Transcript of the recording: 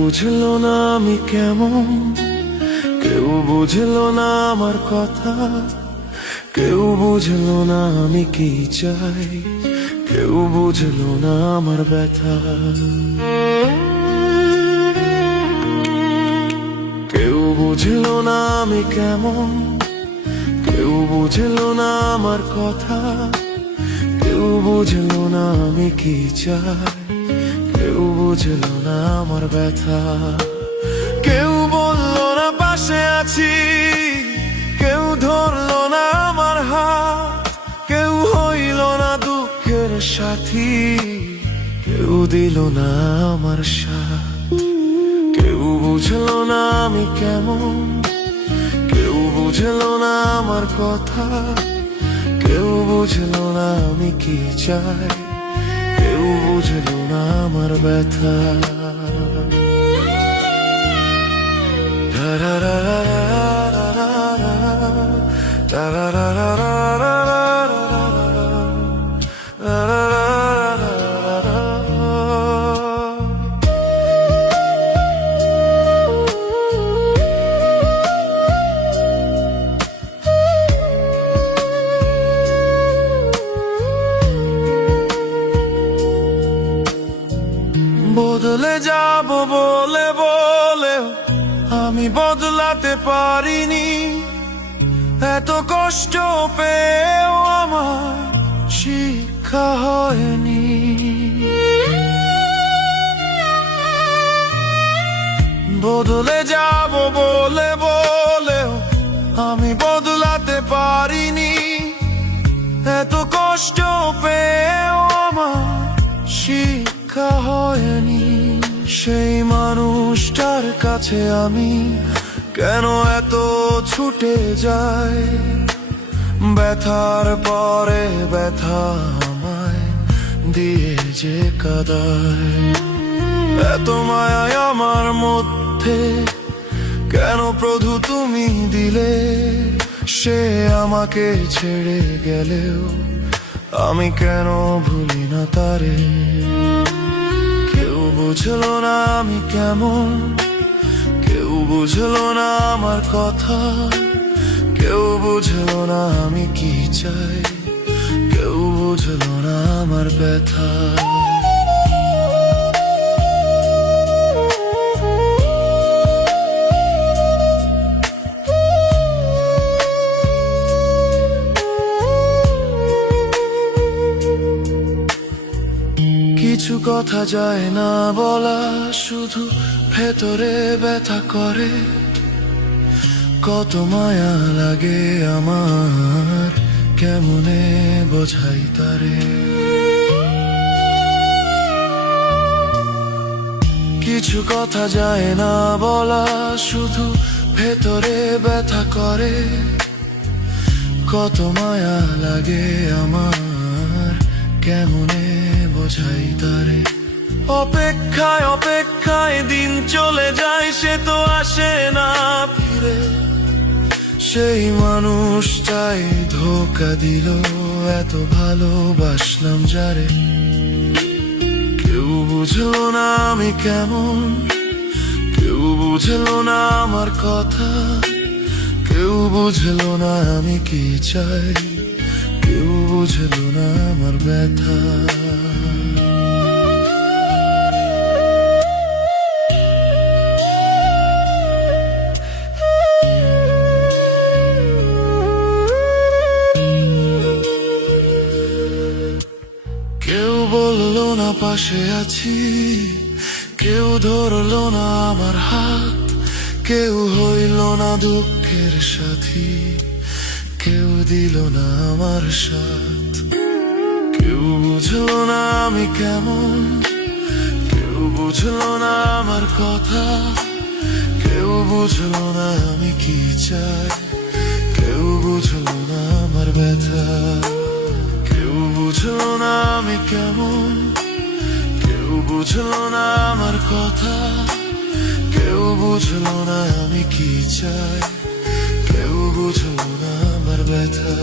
বুঝলো না আমি কেমন, কেউ বুঝলো না আমার কথা, কেউ বুঝলো না আমি কি চাই, কেউ বুঝলো না আমার ব্যথা। কেউ বুঝলো না আমি কেমন, কেউ বুঝলো না আমার কথা, কেউ বুঝলো না আমি কি চাই, কেউ বুঝলো না আমার ব্যথা। কেউ বললো না পাশে আছি, কেউ ধরলো না আমার হাত, কেউ হইল না দুঃখের সাথী, কেউ দিল না আমার সাথ। কেউ বুঝলো না আমি কেমন, কেউ বুঝলো না আমার কথা, কেউ বুঝলো না আমি কি চাই, কেউ বুঝলো না আমার ব্যথা। বদলে যাব বলে বলেও আমি বদলাতে পারিনি, এত কষ্ট পেয়েও আমার শিক্ষা হয়নি। বদলে যাব বলে বলেও আমি বদলাতে পারিনি, এত কষ্ট পেয়েও আমার শিক্ষা হয়নি। সেই মানুষটার কাছে আমি কেন এত ছুটে যাই, ব্যথার পরে ব্যথা আমায় দিয়ে যে কাঁদায়। এত মায়া আমার মধ্যে কেন প্রভু তুমি দিলে, সে আমাকে ছেড়ে গেলেও আমি কেন ভুলি না তারে। কেউ বুঝলো না আমি কেমন, কেউ বুঝলো না আমার কথা, কেউ বুঝলো না আমি কি চাই, কেউ বুঝলো না আমার ব্যথা। কিছু কথা যায় না বলা, শুধু ভেতরে ব্যথা করে। কত মায়া লাগে আমার, কেমনে বোঝাই তারে। কিছু কথা যায় না বলা, শুধু ভেতরে ব্যথা করে। কত মায়া লাগে আমার, কেমনে বোঝাই তারে। অপেক্ষায় অপেক্ষায় দিন চলে যায়, সে তো আসে না ফিরে। সেই মানুষটাই ধোঁকা দিল, এত ভালোবাসলাম যারে। কেউ বুঝলো না আমি কেমন, কেউ বুঝলো না আমার কথা, কেউ বুঝলো না আমি কি চাই, কেউ বুঝলো না আমার ব্যথা। কেউ বললো না পাশে আছি, কেউ ধরলো না আমার হাত, কেউ হইল না দুঃখের সাথী, কেউ দিল না আমার সাথ। কেউ বুঝলো না আমি কেমন, কেউ বুঝলো না আমার কথা, কেউ বুঝলো না আমি কি চাই, কেউ বুঝলো না আমার ব্যথা। কেউ বুঝলো না আমি কেমন, কেউ বুঝলো না আমার কথা, কেউ বুঝলো না আমি কি চাই, কেউ বুঝলো না আমার ব্যথা।